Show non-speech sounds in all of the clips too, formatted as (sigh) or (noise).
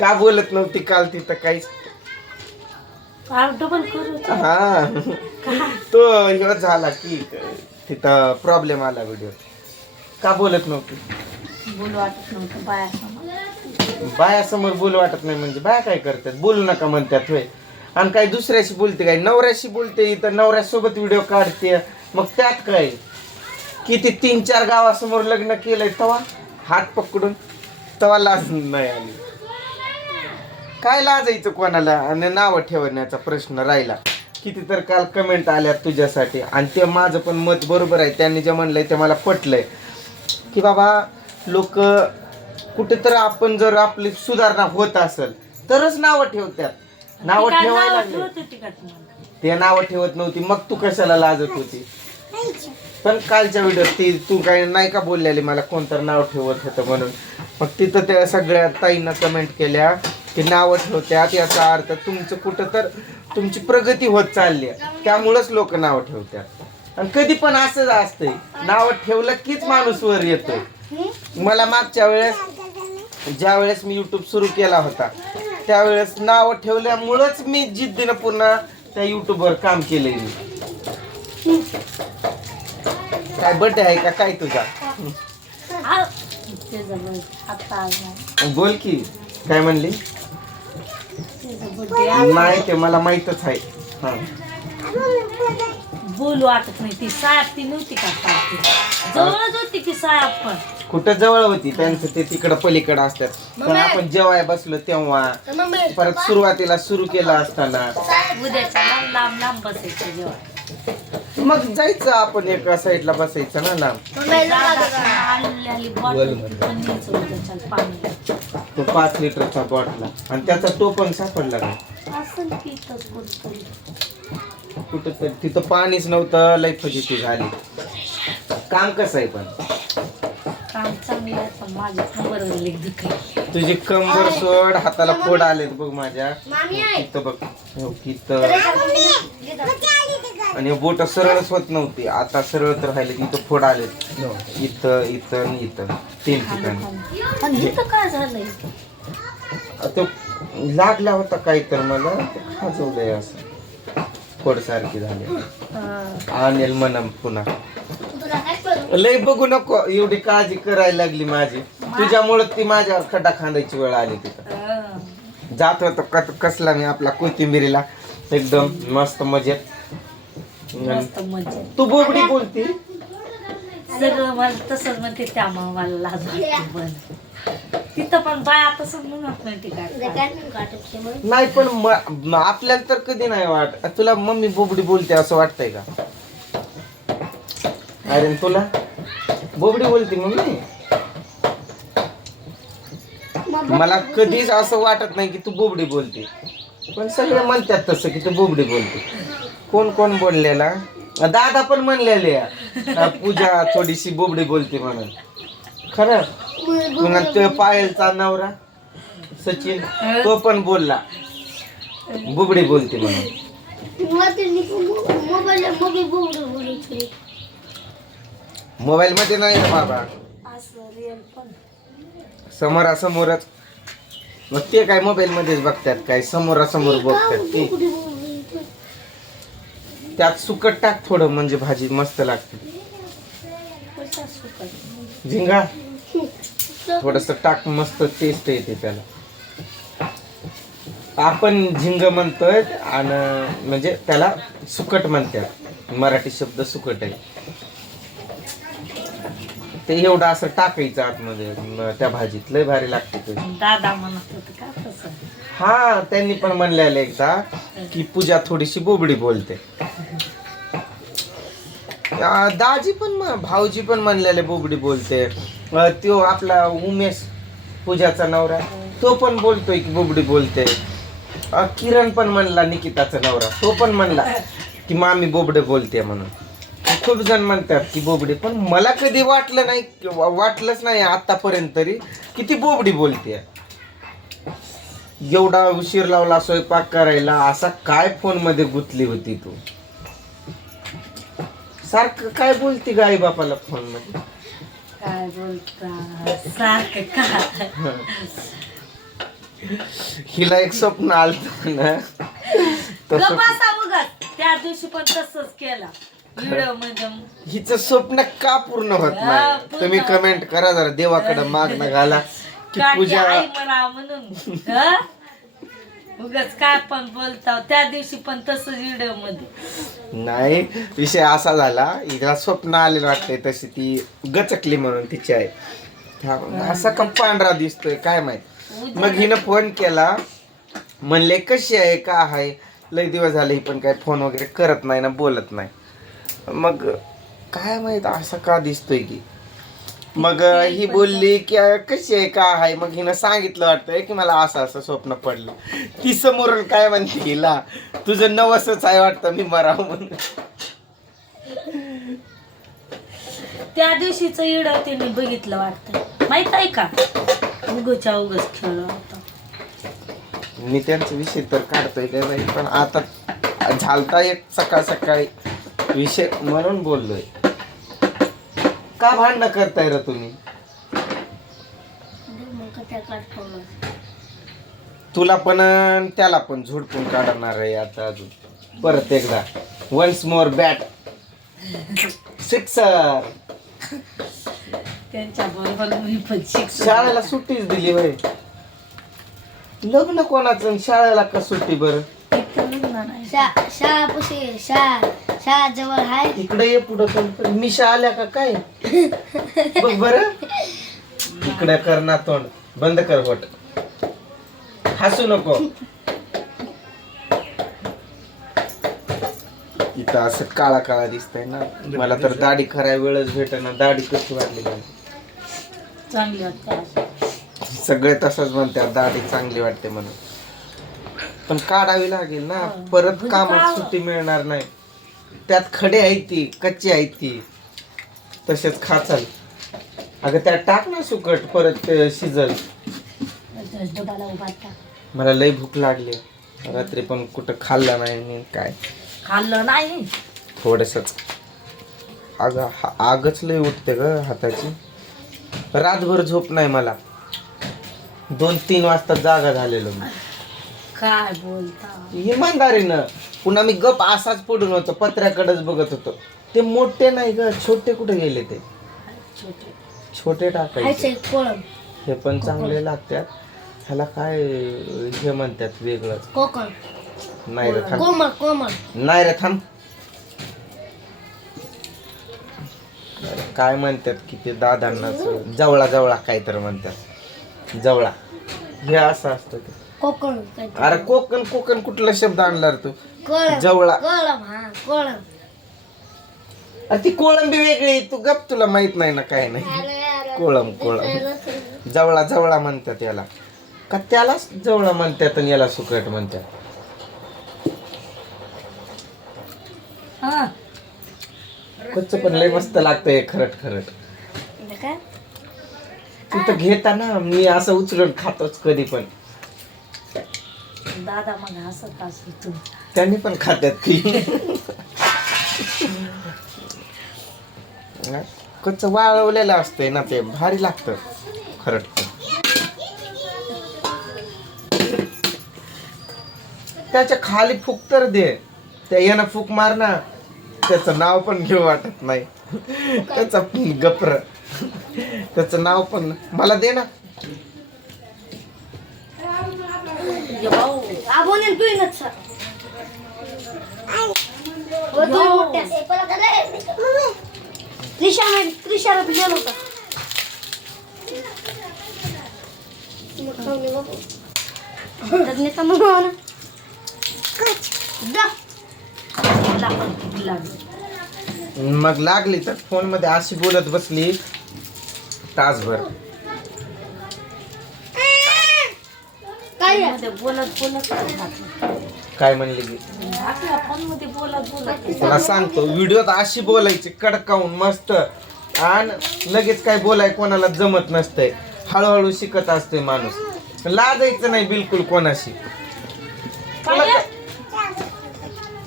का बोलत नव्हती काल तिथं काहीच? हा. तो ह्यो झाला की तिथं प्रॉब्लेम आला व्हिडिओ का बोलत नव्हती? बोलू वाटत नव्हतं बाया समोर बायासमोर बोलू वाटत नाही म्हणजे बाया काय करतात? बोलू नका म्हणतात होय. आणि काही दुसऱ्याशी बोलते काय? नवऱ्याशी बोलते इथं नवऱ्यासोबत व्हिडिओ काढते. मग त्यात काय? किती तीन चार गावासमोर लग्न केलंय तवा? हात पकडून. तवा लाज नाही आली. काय लाजायचं कोणाला? आणि नावं ठेवण्याचा प्रश्न राहिला. किती तर काल कमेंट आल्या तुझ्यासाठी. आणि ते माझं पण मत बरोबर आहे. त्यांनी जे म्हणलंय ते मला पटलंय. की बाबा लोक कुठेतर आपण जर आपली सुधारणा होत असेल तरच नावं ठेवतात. नावं ठेवायला लागले. ते नावं ठेवत नव्हती. मग तू कशाला लाजत होती? पण कालच्या व्हिडिओत ती तू काय नाही का बोललेली? मला कोणतं नाव ठेवत होतं म्हणून. मग तिथं त्या सगळ्या ताईंना कमेंट केल्या. की नावं ठेवत्यात याचा अर्थ तुमचं कुठं तर तुमची प्रगती होत चालली आहे. त्यामुळंच लोक नावं ठेवतात. आणि कधी पण असंच असतंय. नावं ठेवलं कीच माणूस वर येतोय. मला मागच्या वेळेस ज्या वेळेस मी युट्यूब सुरू केला होता त्यावेळेस नाव ठेवल्यामुळंच मी जिद्दीनं पुन्हा त्या युट्यूबवर काम केलंय मी. काय बर्थडे आहे का? काय तुझा? ते. बोल की काय म्हणली? नाही ते मला माहीतच आहे. हा. बोलू वाटत नाही ती साहेब ती नव्हती का साहेब जवळच होती की साहेब पण? कुठं जवळ होती? त्यांचं ते तिकडं पलीकडं असतात. पण आपण जेवाय बसलो तेव्हा परत सुरुवातीला सुरू केलं असताना. उद्याच्या लांब लांब लांब बसायचं जेव्हा. मग जायचं आपण एका साईडला बसायचं ना लांब पण पाणी तो पाच लिटरचा बॉटला आणि त्याचा टोपण सापडला का. कुठं तर तिथं पाणीच नव्हतं लई फजिती झाली. काम कसं आहे पण? पण तुझी कंबर सोड हाताला फोड आलेत बघ माझ्या. इथं बघ. हो, इथं. आणि बोट सरळच होत नव्हती. आता सरळ तर राहिले इथं फोड आलेत. इथं इथं आणि इथं. तीन ठिकाणी. आणि इथं काय झालंय? तो लागला होता काही तर मला ते खाजवलंय असं. फोड सारखी झाली. आणेल मनम पुन्हा. लय बघू नको एवढी काळजी करायला लागली माझी. तुझ्यामुळे ती माझ्यावर खड्डा खांदायची वेळ आली तिथं. जात होतो कसला मी आपला कोथिंबिरीला. एकदम मस्त मजेत. मस्त मजा. तू बोबडी बोलती? सगळं मला तसंच म्हणते त्यामुळे मला लाज वाटते पण तिथं पण बाया तसंच म्हणत नाही ती काय नाही पण म- म- आपल्याला तर कधी नाही वाट तुला मम्मी बोबडी बोलते असं वाटतंय का? अरे न तुला? बोबडी बोलते मम्मी? मला कधीच असं वाटत नाही की तू बोबडी बोलते. पण सगळे म्हणतात तसं की तू बोबडी बोलते. कोण कोण बोललेला? दादा पण म्हणलेले. अं, पूजा थोडीशी बोबडी बोलते म्हणून. खरं? पुन्हा ते पायलचा नवरा सचिन तो पण बोलला. बुबडी बोलते म्हणून. मोबाईल मध्ये नाही ना बाबा. असं रिअल पण समोरासमोरच. मग ते काय मोबाईल मध्येच बघतात काय समोरासमोर बघतात ते. त्यात सुकट टाक थोडं म्हणजे भाजी मस्त लागते. झिंगा? थोडस टाक मस्त टेस्ट येते त्याला. आपण झिंग म्हणतोय आणि म्हणजे त्याला सुकट म्हणतात. मराठी शब्द सुकट आहे. ते एवढं असं टाकायचं आतमध्ये त्या भाजीत. लय भारी लागते ते. दादा म्हणत होते का तसं? हा त्यांनी पण म्हणलेलं एकदा की पूजा थोडीशी बोबडी बोलते. अं, दाजी पण म- भाऊजी पण म्हणलेले बोबडी बोलते. अं, त्यो आपला उमेश पूजाचा नवरा तो पण बोलतोय की बोबडी बोलते. अं, किरण पण म्हणला निकिताचा नवरा तो पण म्हणला की मामी बोबडे बोलते म्हणून. खूप जण म्हणतात की बोबडी पण मला कधी वाटलं नाही किंवा वाटलंच नाही आतापर्यंत तरी की ती बोबडी बोलते. एवढा उशीर लावला स्वयंपाक करायला असा काय फोनमध्ये गुंतली होती तू? सारखं काय बोलती गाई बापाला फोनमध्ये? काय बोलता? सारखं का? हिला एक स्वप्न आलत ना. तसं गप्पा त्या दिवशी पण तसंच केलं. व्हिडिओमध्ये हिचं स्वप्न का पूर्ण होत हा, नाही पूर्ण तुम्ही होत कमेंट करा जरा देवाकडे मागणं घाला. की काकी पूजा. आई म्हणा म्हणून. हं? उगाच काय पण बोलताव. त्या दिवशी पण व्हिडिओमध्ये नाही विषय असा झाला. हिला स्वप्न आलेलं वाटतंय तशी ती गचकली म्हणून तिची आहे हा, असा का पांढरा दिसतोय काय माहीत? मग हिनं फोन केला. म्हणले कशी आहे? का आहे? लय दिवस झाले ही पण काय फोन वगैरे करत नाही ना बोलत नाही. मग काय माहीत असं का दिसतोय की? मग (laughs) ही बोलली की "अं, कशी आहे? का आहे? मग हिनं सांगितलं वाटतंय की मला असं असं स्वप्न पडलं. ती समोरून काय म्हणते हिला? तुझं नवसच आहे वाटतं मी मराव म्हणून. त्या दिवशीच व्हिडिओ तिने बघितलं वाटतं माहीत आहे का? उगच्या उगच खेळ होता. मी त्यांचा विषय तर काढतोय काय माहीत पण आता झालता एक सकाळ सकाळी विषय म्हणून बोललोय. का भांडणं करताय रे तुम्ही? तुला पण अन त्याला पण झोडपून काढणार आहे आता अजून. परत एकदा. वन्स मोर बॅट सिक्सर त्यांच्या बरोबर मी पण शिक्षण शाळेला सुट्टीच दिली होय लग्न कोणाचं आणि शाळेला का सुट्टी बरं? इतकं लग्न नाही. शा शाळापाशी शाळा शाळा जवळ आहे इकडे ये पुढं कोण मिशा आल्या का काय? बघ बर. इकडे कर ना तोंड. बंद कर होट हसू नको. इथं असं काळा काळा दिसतंय ना. मला तर दाढी कराय वेळच भेटेना. दाढी कशी वाढली माझी चांगली वाटते सगळे तसंच म्हणतात दाढी चांगली वाटते म्हणून. पण काढावी लागेल ना. परत कामात सुट्टी मिळणार नाही. त्यात खडे आहेत ती कच्ची आहेत ती. तसेच खाचाल. अगं त्यात टाक ना सुकट परत ते शिजल. डबाला उभा टाक. मला लई भूक लागली. रात्री पण कुठं खाल्लं नाही मी काय? खाल्लं नाही. थोडसच. अगं हा- आगच लई उठते ग हाताची. रातभर झोप नाही मला. दोन तीन वाजता जागा झालेलो मी. काय बोलता? इमानदारीनं. पुन्हा मी गप असाच पडून होतो पत्र्याकडेच बघत होतो. ते मोठे नाही ग छोटे कुठे गेले ते? छोटे छोटे टाकायचे. कोळम हे पण चांगले लागतात. ह्याला काय हे म्हणतात वेगळंच. कोकण. नाही रे थांब. नाही रे थांब. काय म्हणतात की ते दादांनाच जवळा जवळा काय तर म्हणतात. जवळा. हे असं असतं ते. कोकण. अरे कोकण कोकण कुठला शब्द आणला रे तू? कोळम जवळा. कोळम हा कोळम अरे ती कोळंबी वेगळी तू गप तुला माहीत नाही ना काय नाही. कोळम कोळम (laughs) जवळा जवळा म्हणतात याला. का त्यालाच जवळा म्हणतात आणि याला सुकट म्हणतात? हा. कच्च पण लय मस्त लागतंय खरट खरट. काय तू तर घेता ना मी असं उचलून खातोच कधी पण. दादा मग हसत असतो त्यांनी पण खात्यात ती कच्च वाळवलेलं असतंय ना ते भारी लागतं खरट त्याच्याखाली फूक तर दे. त्या यानं फूक मार ना त्याचं नाव पण घेऊ वाटत नाही. त्याचा गप्र. त्याचं नाव पण मला दे ना. ये भाऊ आबोने तू त्रिशा त्रिशाला होता नेता मग मग लागली तर फोनमध्ये अशी बोलत बसली. तासभर काय आहे? मध्ये बोलत बोलत घातलं काय म्हणली की घातला फोनमध्ये बोलत बोलत तुला सांगतो व्हिडिओत अशी बोलायची कडकावून मस्त. आणि लगेच काय बोलाय कोणाला जमत नसतंय. हळूहळू शिकत असतोय माणूस. लाजायचं नाही बिलकुल कोणाशी. तुला काय-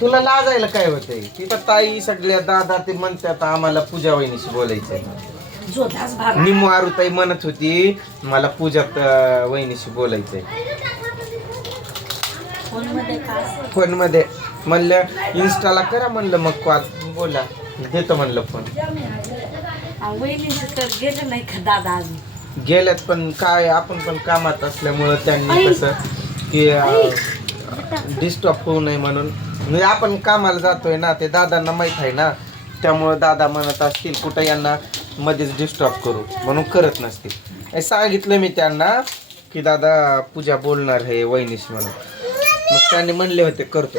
तुला लाजायला काय होतंय? तिथं ताई सगळ्या दादा ते म्हणतात आम्हाला पूजा वहिनीशी बोलायचंय. जोधास भागा निमू आरुताई म्हणत होती मला पूजा अं, वहिनीशी बोलायचंय. फोनमध्ये का? असं? फोनमध्ये म्हणलं इन्स्टाला करा म्हणलं मग कॉल बोला. देतो म्हणलं फोन. आ, वहिनीकडे गेले नाही का दादा अजून? गेल्यात पण काय आपण पण कामात असल्यामुळं त्यांनी. कसं की डिस्टर्ब होऊ नये म्हणून. म्हणजे आपण कामाला जातोय ना ते दादांना माहीत आहे ना. त्यामुळं दादा म्हणत असतील कुठं यांना मध्येच डिस्टर्ब करू. म्हणून करत नसतील हे सांगितलं मी त्यांना की दादा पूजा बोलणार आहे वहिनीश म्हणून. मग त्यांनी म्हणले होते करतो.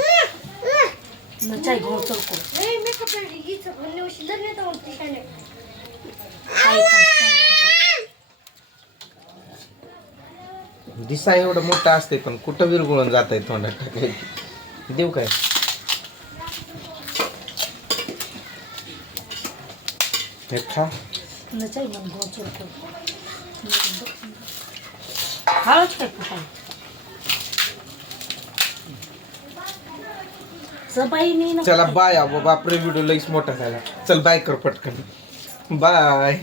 दिसा एवढं मोठं असते पण कुठं विरगुळून जात आहे तोंडात? टाकायची देऊ काय? हे घेऊन चौको हळूच काय कुठाय सबाई मी ना चला बाय बापरे व्हिडिओ लईच मोठा झाला। चल बाय कर पटकन। बाय।